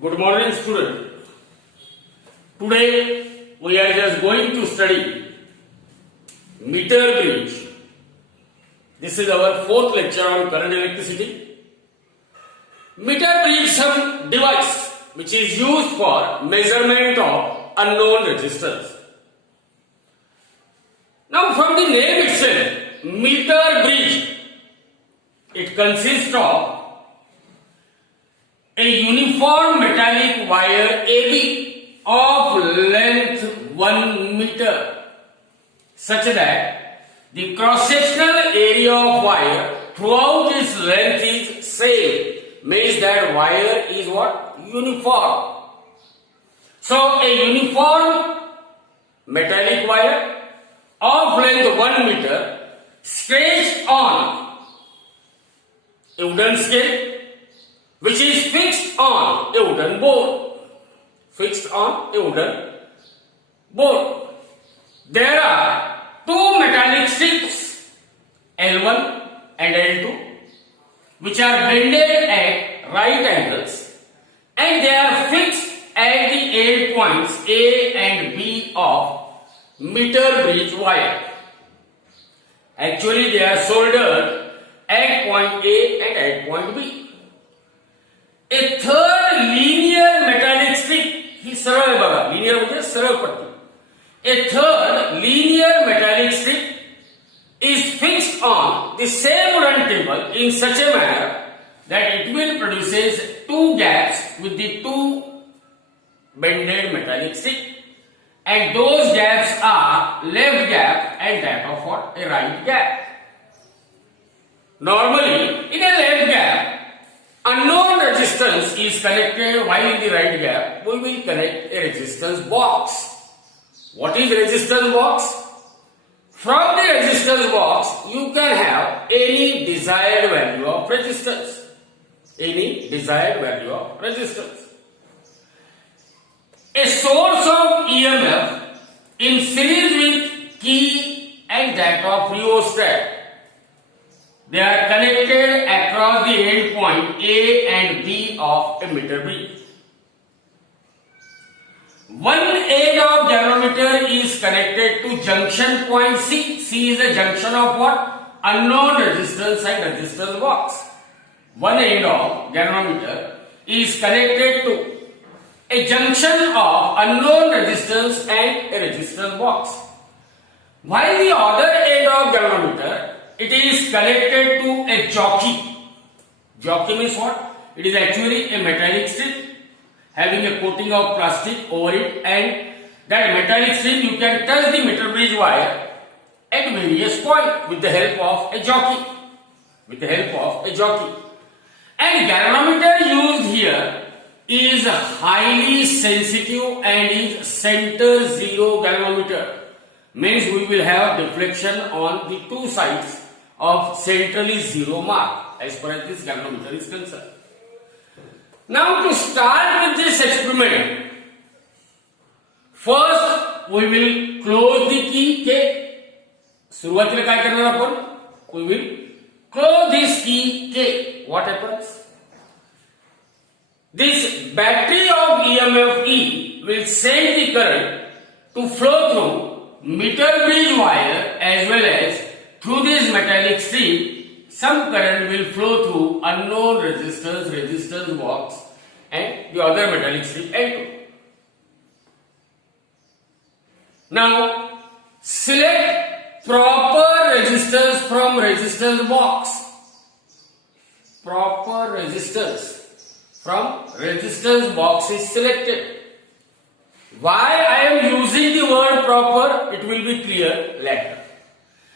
Good morning, student. Today we are just going to study meter bridge. This is our fourth lecture on current electricity. Meter bridge is some device which is used for measurement of unknown resistance. Now, from the name itself, meter bridge, it consists of a uniform metallic wire AB of length 1 meter, such that the cross-sectional area of wire throughout its length is same, means that wire is what? Uniform. So a uniform metallic wire of length 1 meter stretched on a wooden scale which is fixed on a wooden board. Fixed on a wooden board. There are two metallic strips, L1 and L2, which are bended at right angles, and they are fixed at the end points A and B of meter bridge wire. Actually, they are soldered at point A and at point B. A third linear metallic strip, ही सरळ आहे बघा, linear म्हणजे सरळ पट्टी. A third linear metallic strip is fixed on the same wooden table in such a manner that it will produces two gaps with the two bended metallic strip, and those gaps are left gap and that of what? A right gap. Normally, in a left gap, unknown resistance is connected, while in the right gap we will connect a resistance box. What is resistance box? From the resistance box you can have any desired value of resistance. Any desired value of resistance. A source of EMF in series with key and that of rheostat. They are connected across the end point A and B of a meter bridge. One edge of galvanometer is connected to junction point C. C is a junction of what? Unknown resistance and resistance box. One end of galvanometer is connected to a junction of unknown resistance and a resistance box. While the other end of galvanometer, it is connected to a jockey. Jockey means what? It is actually a metallic strip having a coating of plastic over it, and that metallic strip you can touch the meter bridge wire at various points with the help of a jockey. With the help of a jockey. And galvanometer used here is highly sensitive and is center zero galvanometer. Means we will have deflection on the two sides of centrally zero mark as far as this galvanometer is concerned. Now, to start with this experiment, first we will close the key K. सुरुवातीला काय करणार आपण? We will close this key K. What happens? This battery of EMF E will send the current to flow through meter bridge wire as well as through this metallic strip. Some current will flow through unknown resistance box and the other metallic strip L2. Now, select proper resistance from resistance box. Proper resistance from resistance box is selected. Why I am using the word proper, it will be clear later.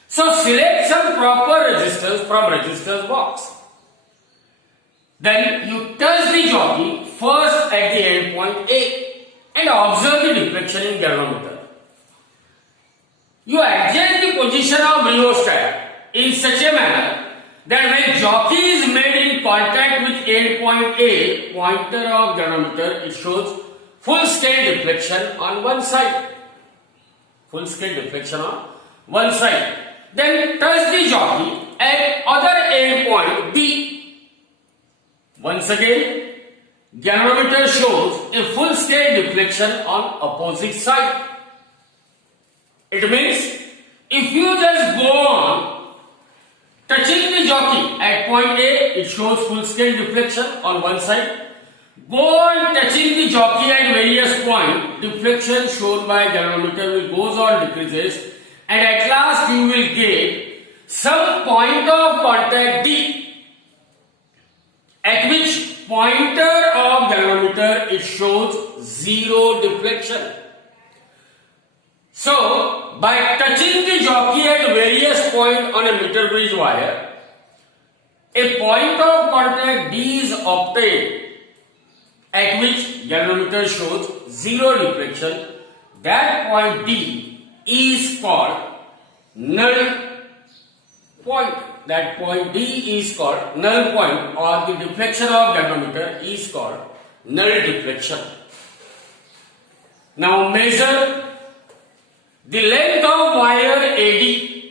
So select some proper resistance from resistance box. Then you touch the jockey first at the end point A and observe the deflection in galvanometer. You adjust the position of rheostat in such a manner that when jockey is made in contact with end point A, pointer of galvanometer, it shows full scale deflection on one side. Full scale deflection on one side. Then touch the jockey at other end point B. Once again, galvanometer shows a full scale deflection on opposite side. It means if you just go on touching the jockey at point A, it shows full scale deflection on one side. Go on touching the jockey at various points, deflection shown by galvanometer will goes on decreases, and at last you will get some point of contact D, at which pointer of galvanometer it shows zero deflection. So, by touching the jockey at various points on a meter bridge wire, a point of contact D is obtained at which galvanometer shows zero deflection. That point D is called null point. That point D is called null point, or the deflection of galvanometer is called null deflection. Now measure the length of wire AD.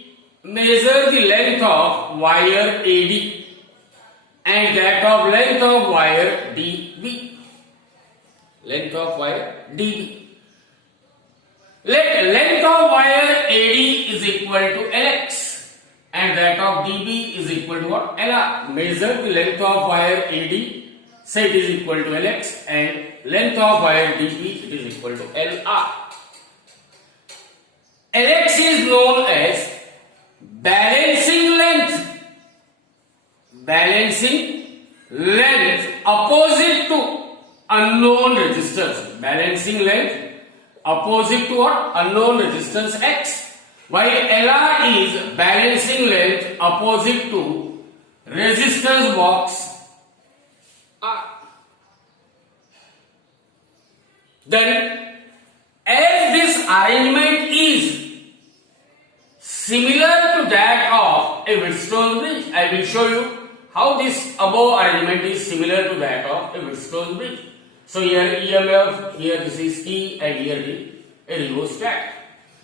Measure the length of wire AD and that of length of wire DB. Length of wire DB. Let length of wire AD is equal to Lx and that of DB is equal to what? Lr. Measure the length of wire AD, say it is equal to Lx, and length of wire DB it is equal to Lr. Lx is known as balancing length. Balancing length opposite to unknown resistance. Balancing length opposite to what? Unknown resistance X. While Lr is balancing length opposite to resistance box R. Then as this arrangement is similar to that of a Wheatstone bridge, I will show you how this above arrangement is similar to that of a Wheatstone bridge. So here EMF, here this is T, and here is a rheostat.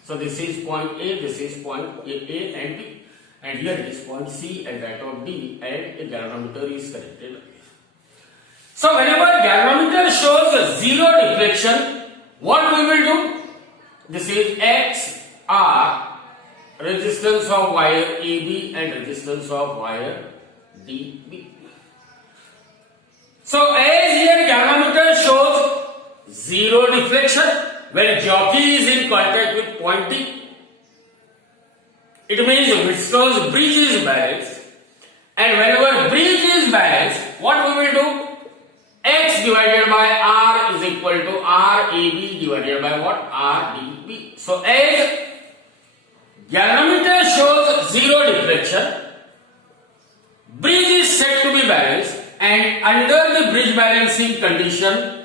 So this is point A, this is point A and B, and here it is point C and that of D, and a galvanometer is connected like this. So whenever galvanometer shows a zero deflection, what we will do? This is X, R, resistance of wire AB and resistance of wire DB. So as here galvanometer shows zero deflection when jockey is in contact with point D. It means Wheatstone's bridge is balanced, and whenever bridge is balanced, what we will do? X divided by R is equal to RAB divided by what? RDB. So as galvanometer shows zero deflection, bridge is said to be balanced, and under the bridge balancing condition,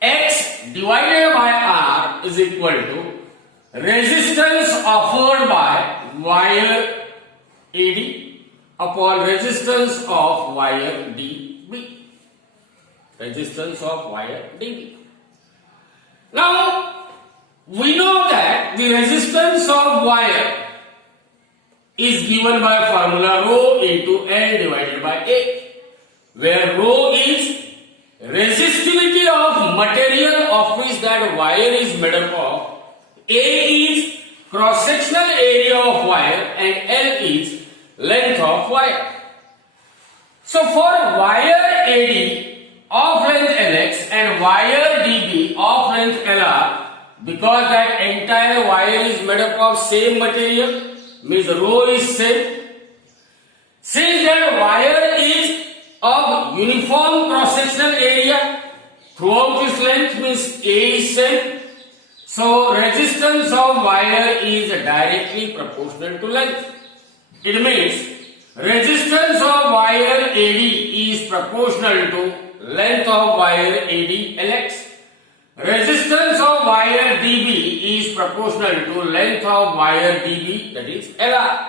X divided by R is equal to resistance offered by wire AD upon resistance of wire DB. Resistance of wire DB. Now, we know that the resistance of wire is given by formula rho into L divided by A, where rho is resistivity of material of which that wire is made up of, A is cross-sectional area of wire, and L is length of wire. So for wire AD of length Lx and wire DB of length Lr, because that entire wire is made up of same material, means rho is same. Since that wire is of uniform cross-sectional area throughout its length, means A is same. So resistance of wire is directly proportional to length. It means resistance of wire AD is proportional to length of wire AD Lx. Resistance of wire DB is proportional to length of wire DB, that is Lr.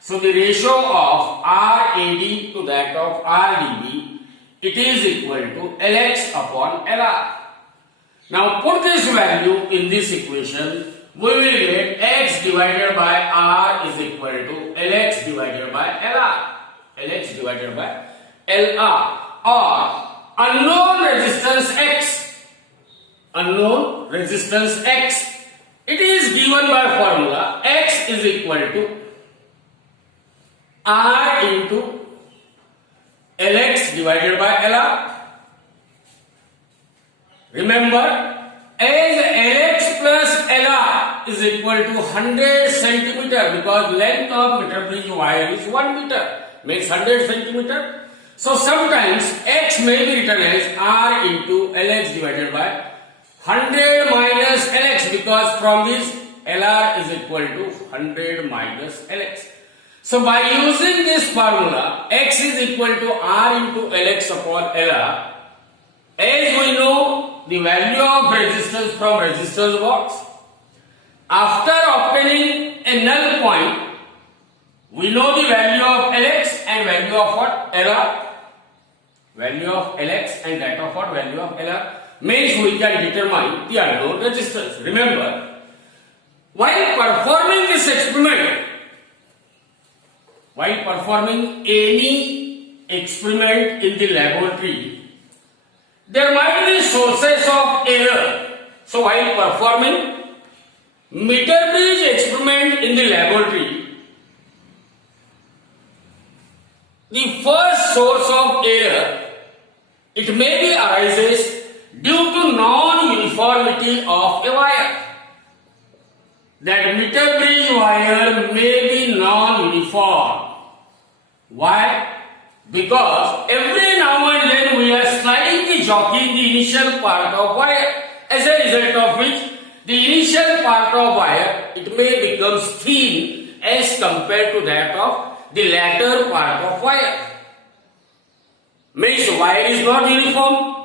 So the ratio of RAD to that of RDB, it is equal to Lx upon Lr. Now put this value in this equation, we will get X divided by R is equal to Lx divided by Lr. Lx divided by Lr, or unknown resistance X. Unknown resistance X. It is given by formula X is equal to R into Lx divided by Lr. Remember, as Lx plus Lr is equal to 100 centimeter, because length of meter bridge wire is 1 meter, makes 100 centimeter. So sometimes X may be written as R into Lx divided by 100 minus Lx, because from this Lr is equal to 100 minus Lx. So by using this formula, X is equal to R into Lx upon Lr, as we know the value of resistance from resistance box, after obtaining a null point, we know the value of Lx and value of what? Lr. Value of Lx and that of what? Value of Lr. Means we can determine the unknown resistance. Remember, while performing this experiment, while performing any experiment in the laboratory, there might be sources of error. So while performing meter bridge experiment in the laboratory, the first source of error, it may be arises due to non-uniformity of a wire. That meter bridge wire may be non-uniform. Why? Because every now and then we are sliding the jockey in the initial part of wire, as a result of which the initial part of wire, it may become thin as compared to that of the latter part of wire. Means wire is not uniform.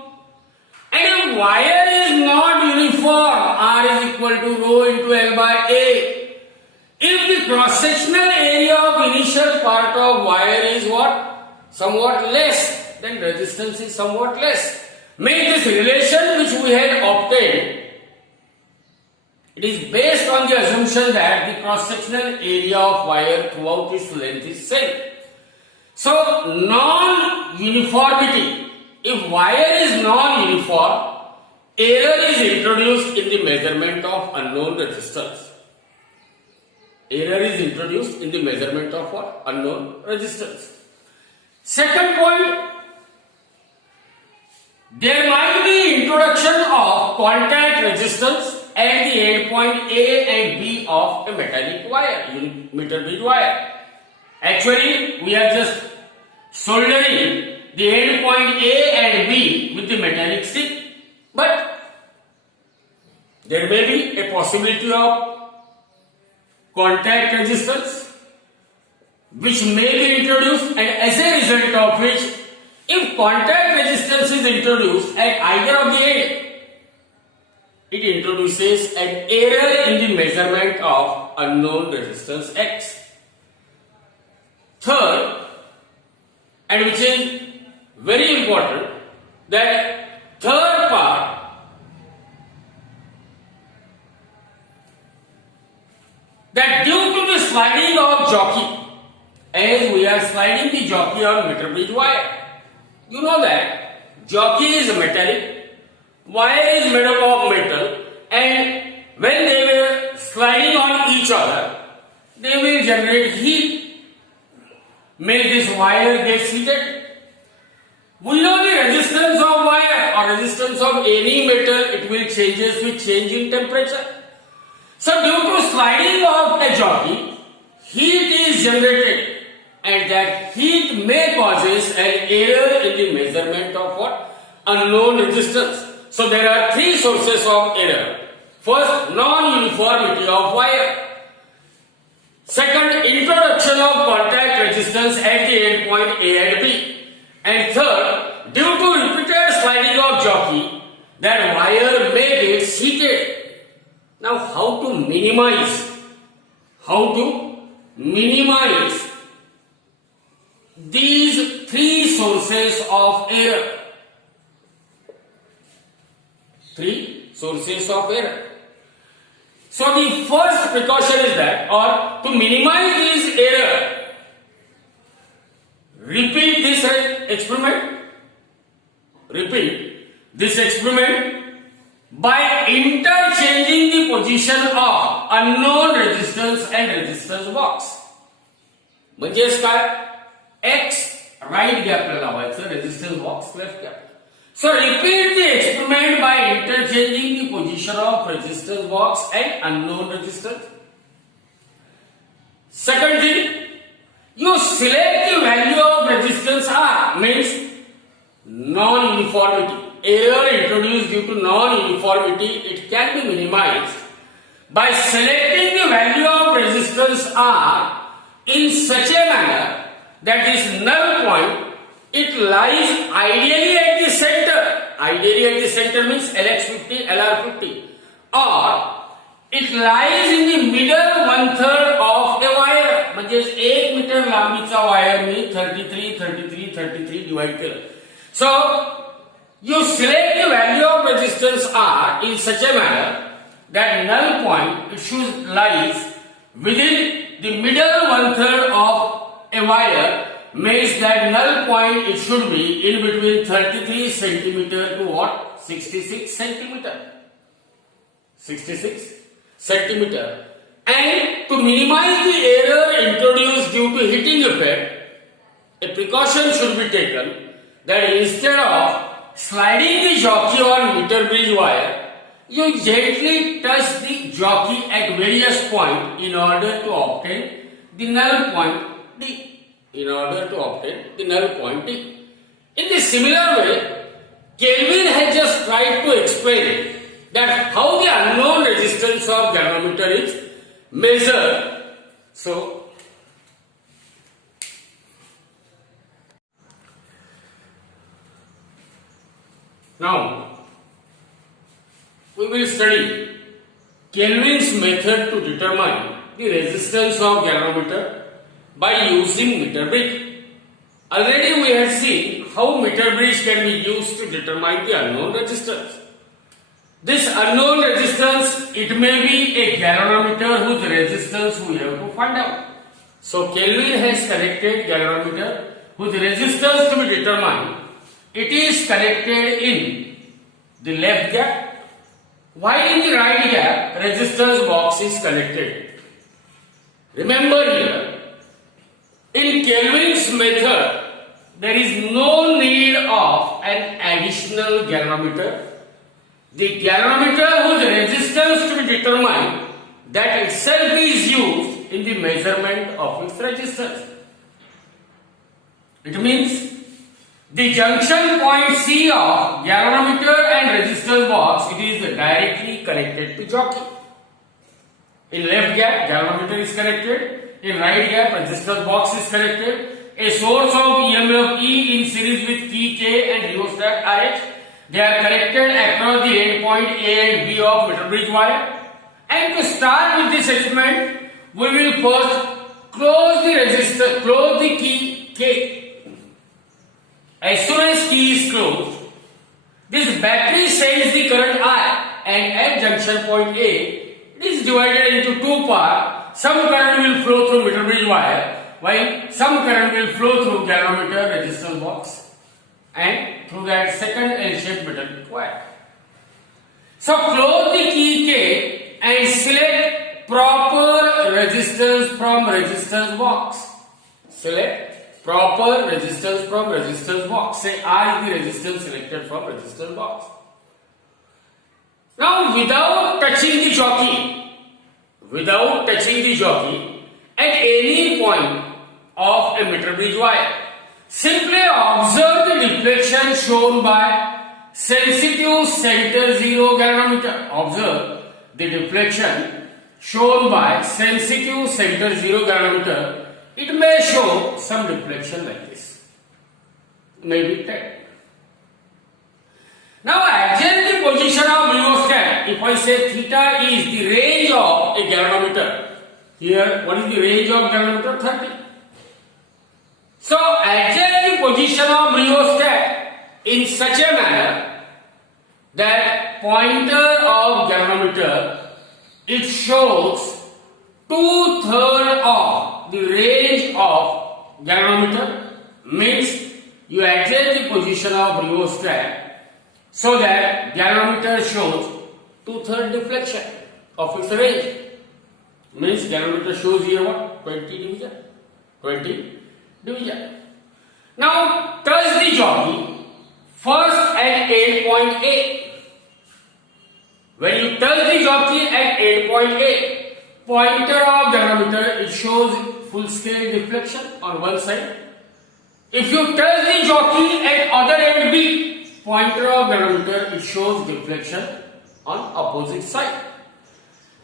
And if wire is not uniform, R is equal to rho into L by A. If the cross-sectional area of initial part of wire is what? Somewhat less, then resistance is somewhat less. Means this relation which we had obtained, it is based on the assumption that the cross-sectional area of wire throughout its length is same. So, non-uniformity. If wire is non-uniform, error is introduced in the measurement of unknown resistance. Error is introduced in the measurement of what? Unknown resistance. Second point, there might be introduction of contact resistance at the end point A and B of a metallic wire, meter bridge wire. Actually, we are just soldering the end point A and B with the metallic stick, but there may be a possibility of contact resistance which may be introduced, and as a result of which, if contact resistance is introduced at either of the end, it introduces an error in the measurement of unknown resistance X. Third, and which is very important, that third part, that due to the sliding of jockey, as we are sliding the jockey on meter bridge wire, you know that jockey is metallic, wire is made up of metal, and when they were sliding on each other, they will generate heat. May this wire get heated. We know the resistance of wire or resistance of any metal, it will changes with change in temperature. So due to sliding of a jockey, heat is generated, and that heat may causes an error in the measurement of what? Unknown resistance. So there are three sources of error. First, non-uniformity of wire. Second, introduction of contact resistance at the end point A and B. And third, due to repeated sliding of jockey, that wire may get heated. Now how to minimize? How to minimize these three sources of error? Three sources of error. So the first precaution is that, or to minimize this error, repeat this experiment. repeat this experiment by interchanging the position of unknown resistance and resistance box. म्हणजेच काय, X right गॅपला लावायचं, resistance box left gap. So repeat the experiment by interchanging the position of resistance box and unknown resistance. Second thing, you select the value of resistance R, means non-uniformity. Error introduced due to non-uniformity, it can be minimized by selecting the value of resistance R in such a manner that this null point, it lies ideally at the center. Ideally at the center means LX50, LR50, or it lies in the middle 1/3 of a wire. म्हणजे 1 metre लांबीचा wire मी 33 divide केलं. So you select the value of resistance R in such a manner that null point it should lies within the middle 1/3 of a wire, means that null point it should be in between 33 centimeter to what? 66 centimeter. 66 centimeter. And to minimize the error introduced due to heating effect, a precaution should be taken that instead of sliding the jockey on meter bridge wire, you gently touch the jockey at various points in order to obtain the null point D. In the similar way, Kelvin has just tried to explain that how the unknown resistance of galvanometer is measured. So, now we will study Kelvin's method to determine the resistance of galvanometer by using meter bridge. Already we have seen how meter bridge can be used to determine the unknown resistance. This unknown resistance, it may be a galvanometer whose resistance we have to find out. So Kelvin has connected galvanometer whose resistance to be determined. It is connected in the left gap, while in the right gap resistance box is connected. Remember here, in Kelvin's method, there is no need of an additional galvanometer. The galvanometer whose resistance to be determined, that itself is used in the measurement of its resistance. It means the junction point C of galvanometer and resistance box, it is directly connected to jockey. In left gap, galvanometer is connected. In right gap, resistance box is connected. A source of EMF E in series with key K and rheostat RH. They are connected across the end point A and B of meter bridge wire. And to start with this experiment, we will first close the resistor, close the key K. As soon as key is closed, this battery sends the current I, and at junction point A, it is divided into two parts. Some current will flow through meter bridge wire, while some current will flow through galvanometer resistance box and through that second L-shaped metal wire. So close the key K and select proper resistance from resistance box. Select proper resistance from resistance box. Say R is the resistance selected from resistance box. Now without touching the jockey, at any point of a meter bridge wire, simply observe the deflection shown by sensitive center zero galvanometer. Observe the deflection shown by sensitive center zero galvanometer. It may show some deflection like this, maybe 10. Now adjust the position of rheostat. If I say theta is the range of a galvanometer, here what is the range of galvanometer? 30. So adjust the position of rheostat in such a manner that pointer of galvanometer, it shows 2/3 of the range of galvanometer, means you adjust the position of rheostat so that galvanometer shows 2/3 deflection of its range. Means galvanometer shows here what? 20 division. 20 division. Now touch the jockey first at 8.8. When you touch the jockey at 8.8, pointer of galvanometer, it shows full scale deflection on one side. If you touch the jockey at other end B, pointer of galvanometer, it shows deflection on opposite side.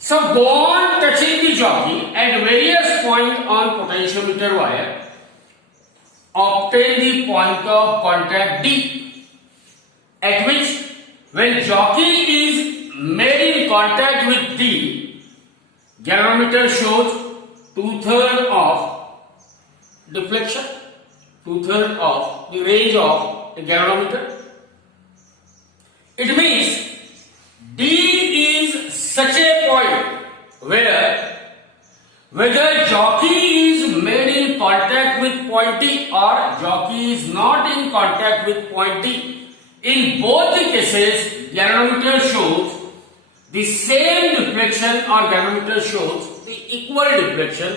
So go on touching the jockey at various points on potentiometer wire. Obtain the point of contact D, at which when jockey is made in contact with D, galvanometer shows 2/3 of deflection, 2/3 of the range of the galvanometer. It means D is such a point where whether jockey is made in contact with point D or jockey is not in contact with point D, in both the cases galvanometer shows the same deflection or galvanometer shows the equal deflection.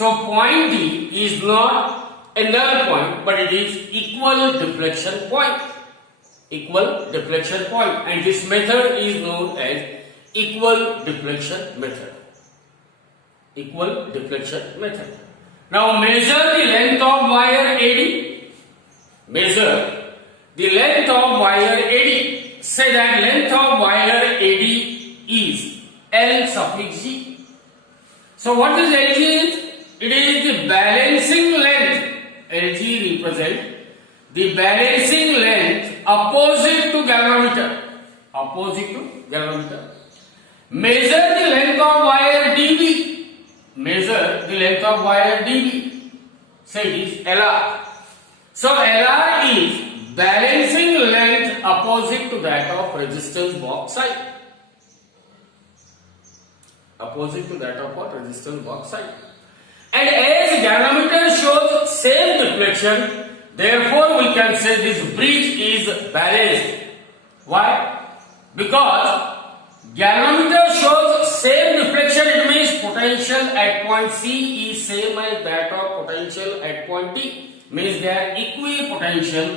So point D is not a null point, but it is equal deflection point. Equal deflection point, and this method is known as equal deflection method. Equal deflection method. Now measure the length of wire AD. Measure the length of wire AD. Say that length of wire AD is L suffix G. So what is LG is? It is the balancing length. LG represents the balancing length opposite to galvanometer. Opposite to galvanometer. Measure the length of wire DB. Measure the length of wire DB. Say it is LR. So LR is balancing length opposite to that of resistance box side. Opposite to that of what? Resistance box side. And as galvanometer shows same deflection, therefore we can say this bridge is balanced. Why? Because galvanometer shows same deflection, it means potential at point C is same as that of potential at point D. Means they are equipotential,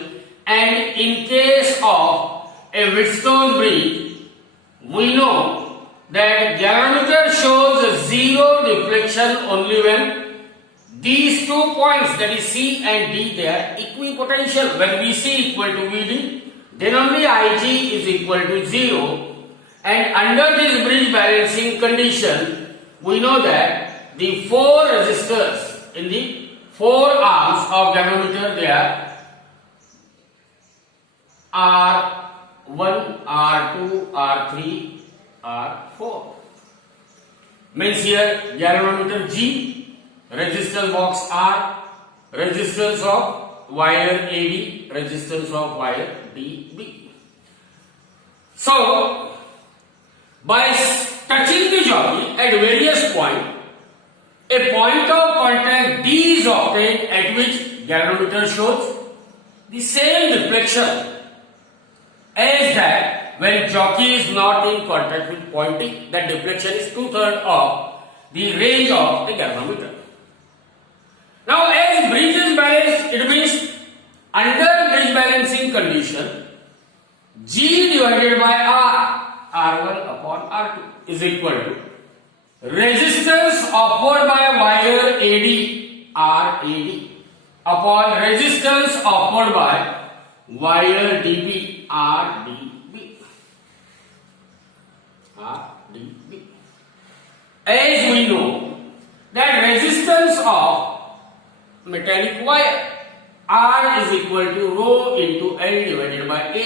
and in case of a Wheatstone bridge, we know that galvanometer shows zero deflection only when these 2 points, that is C and D, they are equipotential. When VC equal to VD, then only IG is equal to 0. And under this bridge balancing condition, we know that the 4 resistors in the 4 arms of galvanometer, they are R1, R2, R3, R4. Means here galvanometer G, resistance box R, resistance of wire AD, resistance of wire DB. So by touching the jockey at various points, a point of contact D is obtained at which galvanometer shows the same deflection as that when jockey is not in contact with point D. That deflection is 2/3 of the range of the galvanometer. Now as bridge is balanced, it means under bridge balancing condition, G divided by R, R1 upon R2 is equal to resistance offered by wire AD, RAD, upon resistance offered by wire DB, RDB. RDB. As we know that resistance of metallic wire R is equal to rho into L divided by A.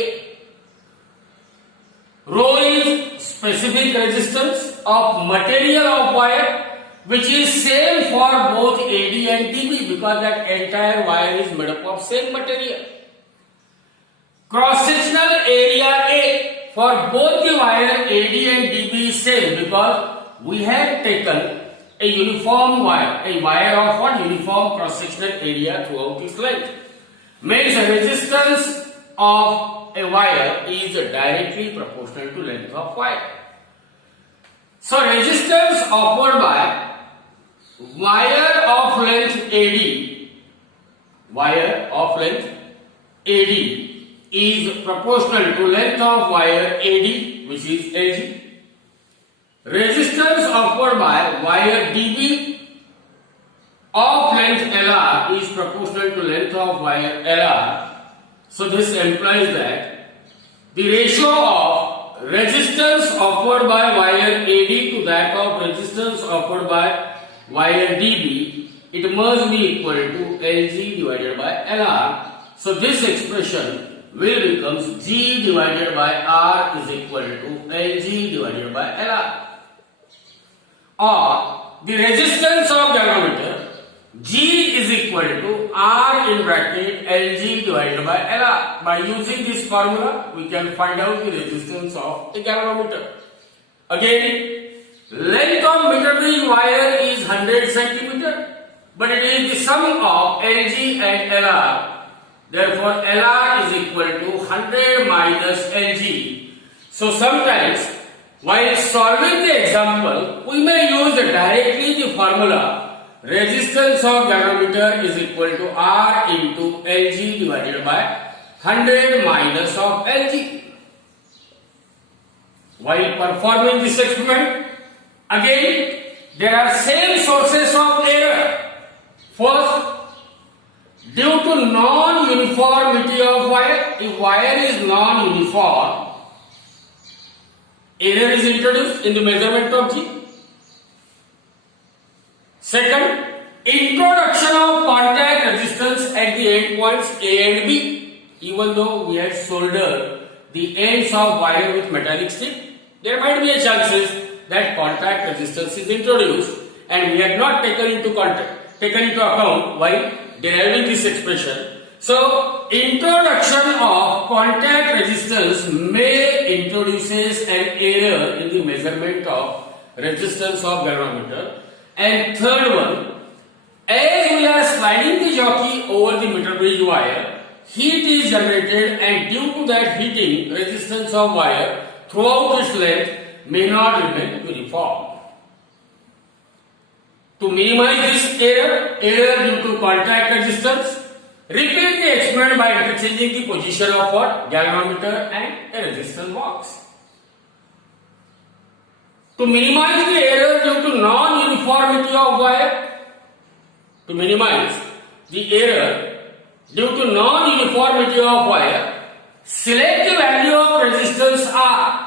Rho is specific resistance of material of wire, which is same for both AD and DB, because that entire wire is made up of same material. Cross sectional area A for both the wire AD and DB is same, because we have taken a uniform wire, a wire of one uniform cross sectional area throughout its length. Means resistance of a wire is directly proportional to length of wire. So resistance offered by wire of length AD is proportional to length of wire AD, which is LG. Resistance offered by wire DB of length LR is proportional to length of wire LR. So this implies that the ratio of resistance offered by wire AD to that of resistance offered by wire DB, it must be equal to LG divided by LR. So this expression will become G divided by R is equal to LG divided by LR. Or the resistance of galvanometer G is equal to R in bracket LG divided by LR. By using this formula, we can find out the resistance of a galvanometer. Again, length of meter bridge wire is 100 centimeter, but it is the sum of LG and LR. Therefore, LR is equal to 100 minus LG. So sometimes, while solving the example, we may use directly the formula resistance of galvanometer is equal to R into LG divided by 100 minus of LG. While performing this experiment, again there are same sources of error. First, due to non-uniformity of wire, if wire is non-uniform, error is introduced in the measurement of G. Second, introduction of contact resistance at the end points A and B. Even though we had soldered the ends of wire with metallic strip, there might be a chances that contact resistance is introduced, and we had not taken into account while deriving this expression. So, introduction of contact resistance may introduces an error in the measurement of resistance of galvanometer. And third one, as we are sliding the jockey over the meter bridge wire, heat is generated, and due to that heating, resistance of wire throughout its length may not remain uniform. To minimize this error due to contact resistance, repeat the experiment by interchanging the position of what? Galvanometer and a resistance box. To minimize the error due to non-uniformity of wire, select the value of resistance R.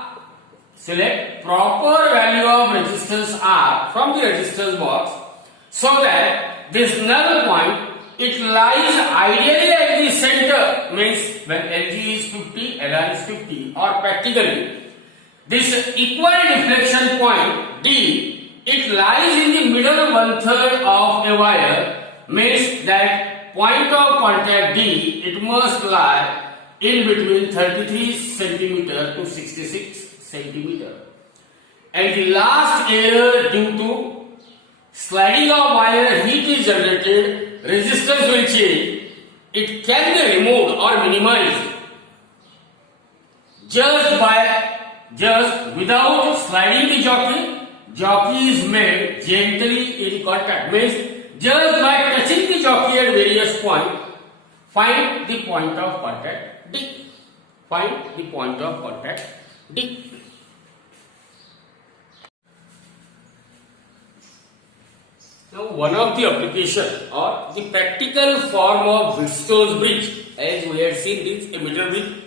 Select proper value of resistance R from the resistance box, so that this null point, it lies ideally at the center, means when LG is 50, LR is 50, or practically this equal deflection point D, it lies in the middle one-third of a wire, means that point of contact D, it must lie in between 33 centimeter to 66 centimeter. And the last error due to sliding of wire, heat is generated, resistance will change. It can be removed or minimized just without sliding the jockey is made gently in contact, means just by touching the jockey at various points, find the point of contact D. Now, one of the application or the practical form of Wheatstone's bridge, as we had seen this a meter bridge.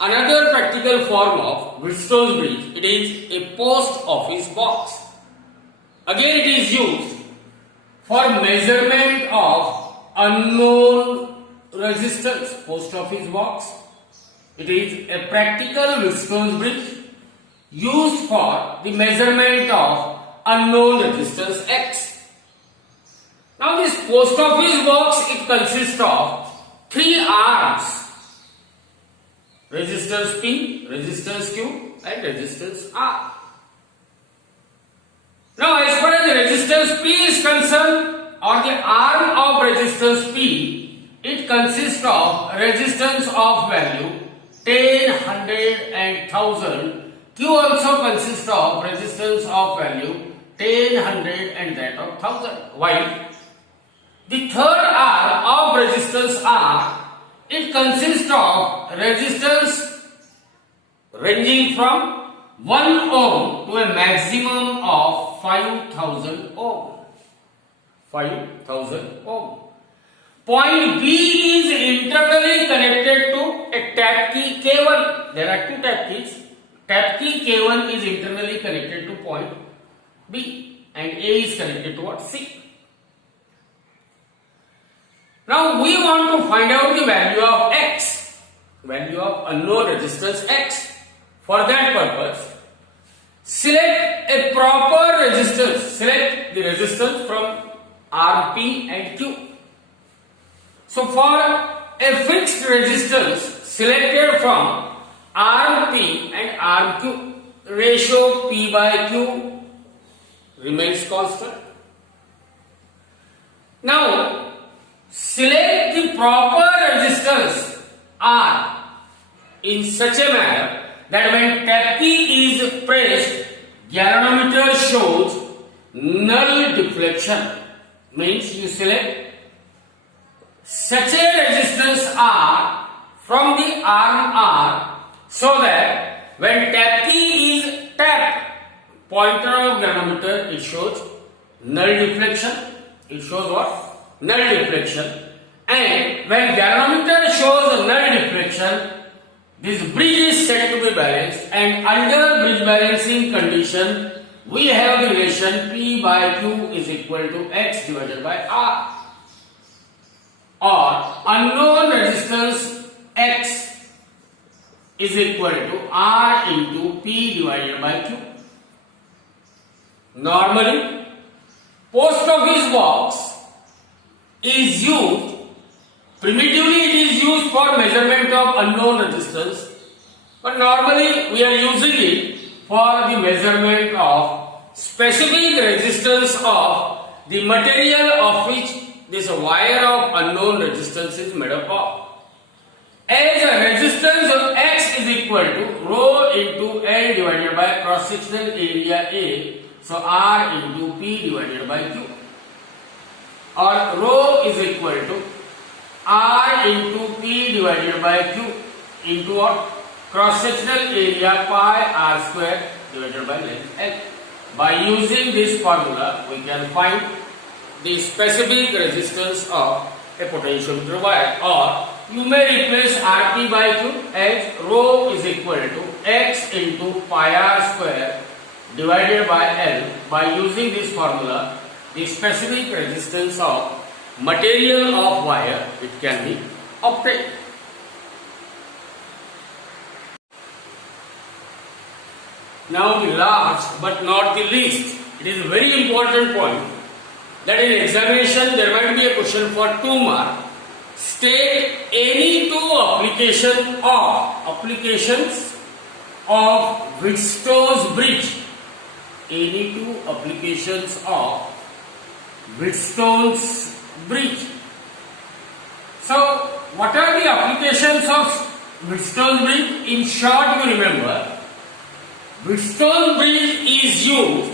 Another practical form of Wheatstone's bridge, it is a post office box. Again, it is used for measurement of unknown resistance. Post office box. It is a practical Wheatstone's bridge used for the measurement of unknown resistance X. Now this post office box, it consists of three arms: resistance P, resistance Q and resistance R. Now as far as the resistance P is concerned, or the arm of resistance P, it consists of resistance of value 10, 100 and 1000. Q also consists of resistance of value 10, 100 and that of 1000. While the third R of resistance R, it consists of resistance ranging from 1 ohm to a maximum of 5000 ohm. 5000 ohm. Point B is internally connected to a tap key K1. There are two tap keys. Tap key K1 is internally connected to point B and A is connected to what? C. Now we want to find out the value of X, value of unknown resistance X. For that purpose, select a proper resistance. Select the resistance from R, P and Q. So for a fixed resistance selected from R, P and R, Q, ratio P by Q remains constant. Now select the proper resistance R in such a manner that when tap key is pressed, galvanometer shows null deflection. Means you select such a resistance R from the arm R so that when tap key is tapped, pointer of galvanometer, it shows null deflection. It shows what? Null deflection. And when galvanometer shows null deflection, this bridge is said to be balanced, and under bridge balancing condition, we have the relation P by Q is equal to X divided by R. Or unknown resistance X is equal to R into P divided by Q. Normally, post office box is used, primitively it is used for measurement of unknown resistance, but normally we are using it for the measurement of specific resistance of the material of which this wire of unknown resistance is made up of. As a resistance of X is equal to rho into L divided by cross sectional area A, so R into P divided by Q, or rho is equal to R into P divided by Q into what? Cross sectional area pi R square divided by length L. By using this formula, we can find the specific resistance of a potentiometer wire, or you may replace Rp by Q as rho is equal to X into pi R square divided by L. By using this formula, the specific resistance of material of wire, it can be obtained. Now the last but not the least, it is a very important point that in examination there might be a question for 2 marks. State any two applications of Wheatstone's bridge. Any two applications of Wheatstone's bridge. So, what are the applications of Wheatstone's bridge? In short, you remember, Wheatstone bridge is used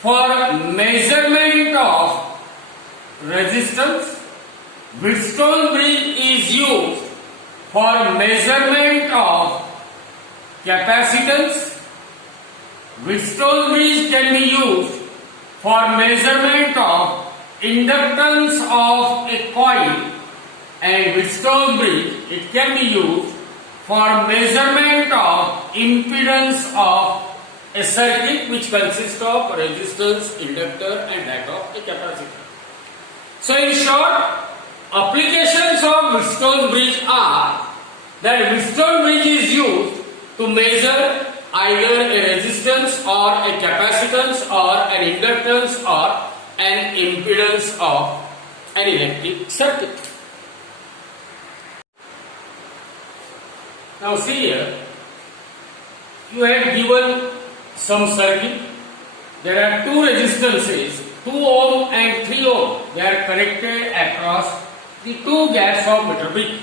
for measurement of resistance. Wheatstone bridge is used for measurement of capacitance. Wheatstone bridge can be used for measurement of inductance of a coil, and Wheatstone bridge, it can be used for measurement of impedance of a circuit which consists of resistance, inductor and that of a capacitor. So in short, applications of Wheatstone bridge are that Wheatstone bridge is used to measure either a resistance or a capacitance or an inductance or an impedance of an electric circuit. Now see here, you have given some circuit. There are two resistances, 2 ohm and 3 ohm. They are connected across the two gaps of meter bridge.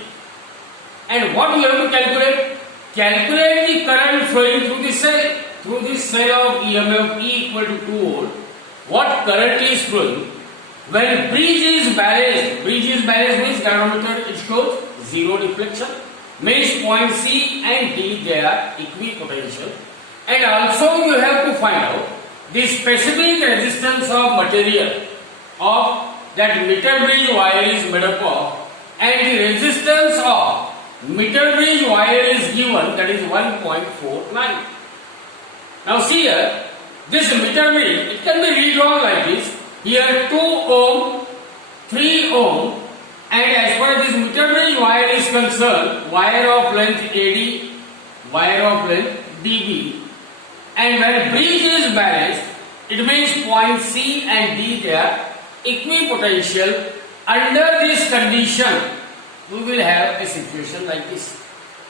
And what we have to calculate? Calculate the current flowing through the cell. Through this cell of EMF E equal to 2 volt, what current is flowing? When bridge is balanced means galvanometer it shows zero deflection, means point C and D they are equipotential. And also you have to find out the specific resistance of material of that meter bridge wire is made up of, and the resistance of meter bridge wire is given, that is 1.49. Now see here, this meter bridge, it can be redrawn like this. Here 2 ohm, 3 ohm, and as far as this meter bridge wire is concerned, wire of length AD, wire of length DB, and when bridge is balanced, it means point C and D they are equipotential. Under this condition, we will have a situation like this,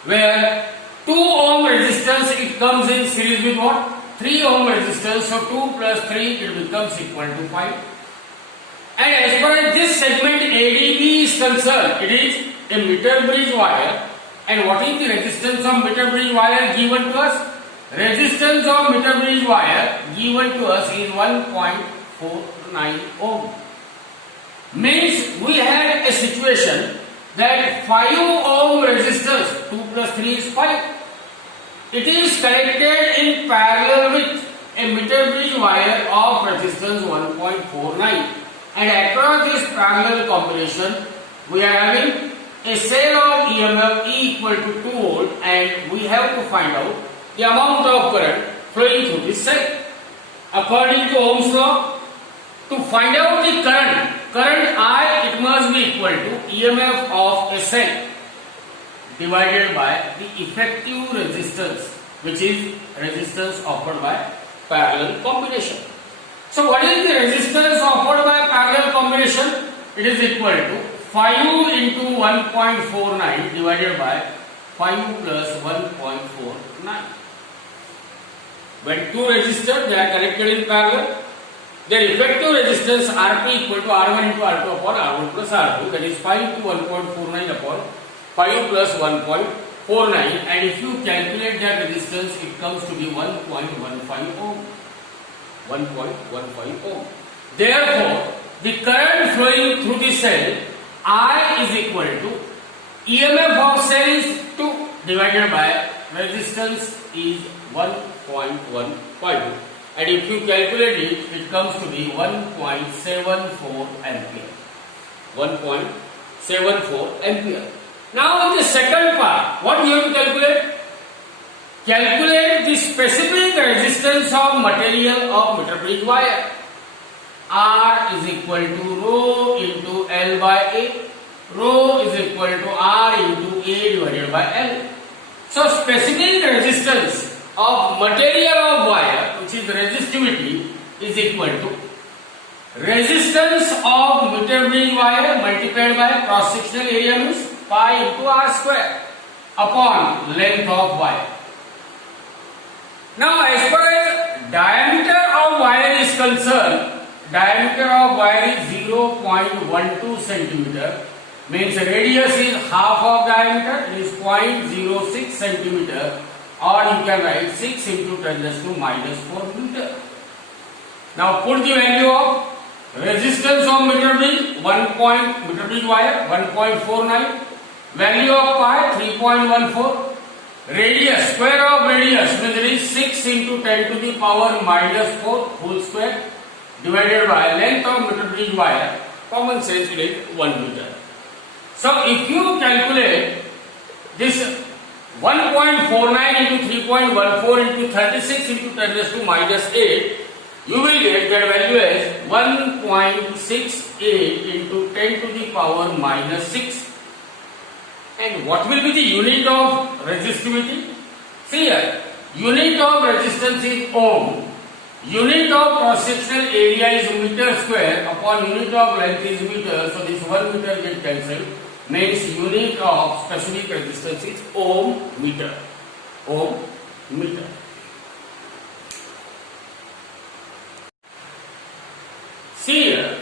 where 2 ohm resistance it comes in series with what? 3 ohm resistance, so 2 plus 3 it becomes equal to 5. And as far as this segment ADB is concerned, it is a meter bridge wire. And what is the resistance of meter bridge wire given to us? Resistance of meter bridge wire given to us is 1.49 ohm. Means we had a situation that 5 ohm resistance, 2 plus 3 is 5. It is connected in parallel with a meter bridge wire of resistance 1.49. And across this parallel combination, we are having a cell of EMF E equal to 2 volt, and we have to find out the amount of current flowing through this cell. According to Ohm's law, to find out the current I, it must be equal to EMF of a cell divided by the effective resistance, which is resistance offered by parallel combination. So what is the resistance offered by parallel combination? It is equal to 5 into 1.49 divided by 5 plus 1.49. When two resistors they are connected in parallel, their effective resistance Rp equal to R1 into R2 upon R1 plus R2, that is 5 to 1.49 upon 5 plus 1.49, and if you calculate that resistance, it comes to be 1.15 ohm. 1.15 ohm. Therefore, the current flowing through the cell I is equal to EMF of cell is 2 divided by resistance is 1.15, and if you calculate it, it comes to be 1.74 ampere. 1.74 ampere. Now in the second part, what you have to calculate? Calculate the specific resistance of material of meter bridge wire. R is equal to rho into L by A. Rho is equal to R into A divided by L. So specific resistance of material of wire, which is resistivity, is equal to resistance of meter bridge wire multiplied by cross sectional area means pi into R square upon length of wire. Now as far as diameter of wire is concerned, diameter of wire is 0.12 centimeter, means radius is half of diameter, it is 0.06 centimeter, or you can write 6 into 10 raised to minus 4 meter. Now put the value of resistance of meter bridge meter bridge wire 1.49, value of pi 3.14, radius, square of radius means it is 6 into 10 to the power minus 4 whole square divided by length of meter bridge wire, common sense it is 1 meter. So if you calculate this 1.49 into 3.14 into 36 into 10 raised to minus 8, you will get that value as 1.68 into 10 to the power minus 6. And what will be the unit of resistivity? See here, unit of resistance is ohm, unit of cross-sectional area is meter square upon unit of length is meter, so this 1 meter gets cancelled, means unit of specific resistance is ohm meter. Ohm meter. See here,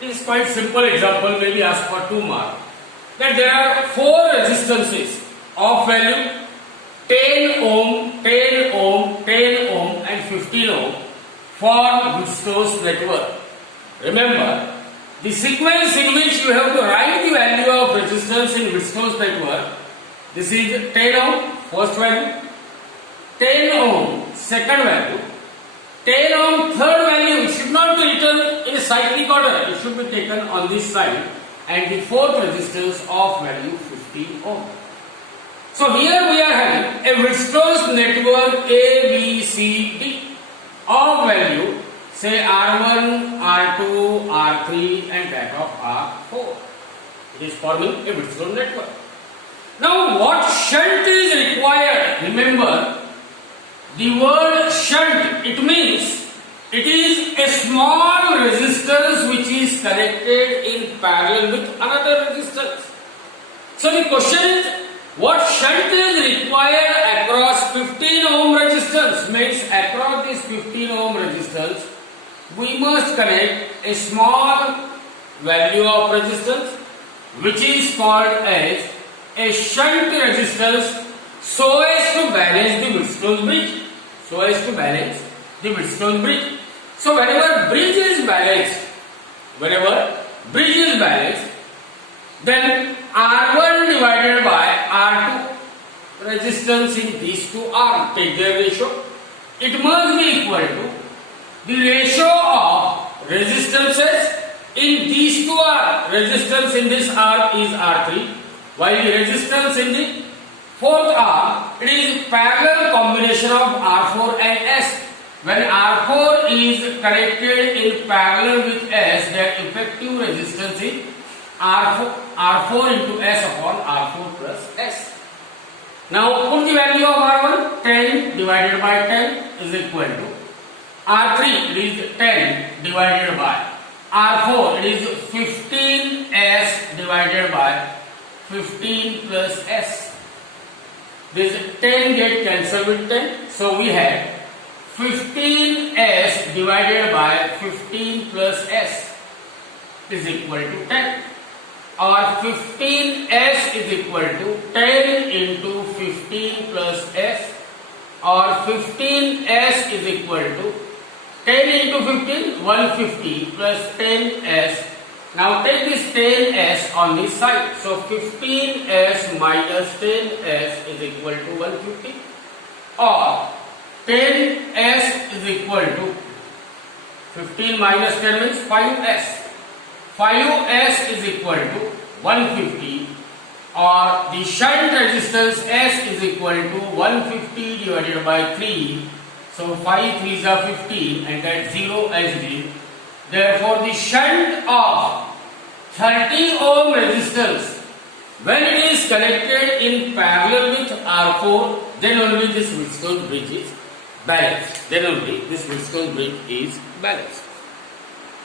this quite simple example, maybe asked for 2 marks. That there are 4 resistances of value 10 ohm, 10 ohm, 10 ohm and 15 ohm for Virchows network. Remember, the sequence in which you have to write the value of resistance in Virchows network. This is 10 ohm, first value, 10 ohm, second value, 10 ohm, third value. It should not be written in a cyclic order. It should be taken on this side, and the fourth resistance of value 15 ohm. So here we are having a Virchows network A, B, C, D of value, say R1, R2, R3 and that of R4. It is forming a Virchows network. Now what shunt is required? Remember, the word shunt, it means it is a small resistance which is connected in parallel with another resistance. So the question is, what shunt is required across 15 ohm resistance? Means across this 15 ohm resistance, we must connect a small value of resistance which is called as a shunt resistance, so as to balance the Virchows bridge. So as to balance the Virchows bridge. So whenever bridge is balanced, then R1 divided by R2, resistance in these two arms, take their ratio. It must be equal to the ratio of resistances in these two arms. Resistance in this arm is R3, while the resistance in the fourth arm, it is parallel combination of R4 and S. When R4 is connected in parallel with S, their effective resistance is R4 into S upon R4 plus S. Now put the value of R1, 10 divided by 10 is equal to R3, it is 10 divided by R4, it is 15S divided by 15 plus S. This 10 get cancelled with 10, so we have 15S divided by 15 plus S is equal to 10, or 15S is equal to 10 into 15 plus S, or 15S is equal to 10 into 15, 150 plus 10S. Now take this 10S on this side. So 15S minus 10S is equal to 150, or 10S is equal to 15 minus 10 means 5S. 5S is equal to 150, or the shunt resistance S is equal to 150 divided by 3. So 5 3s are 15 and that 0 as it is. Therefore, the shunt of 30 ohm resistance, when it is connected in parallel with R4, then only this Virchows bridge is balanced.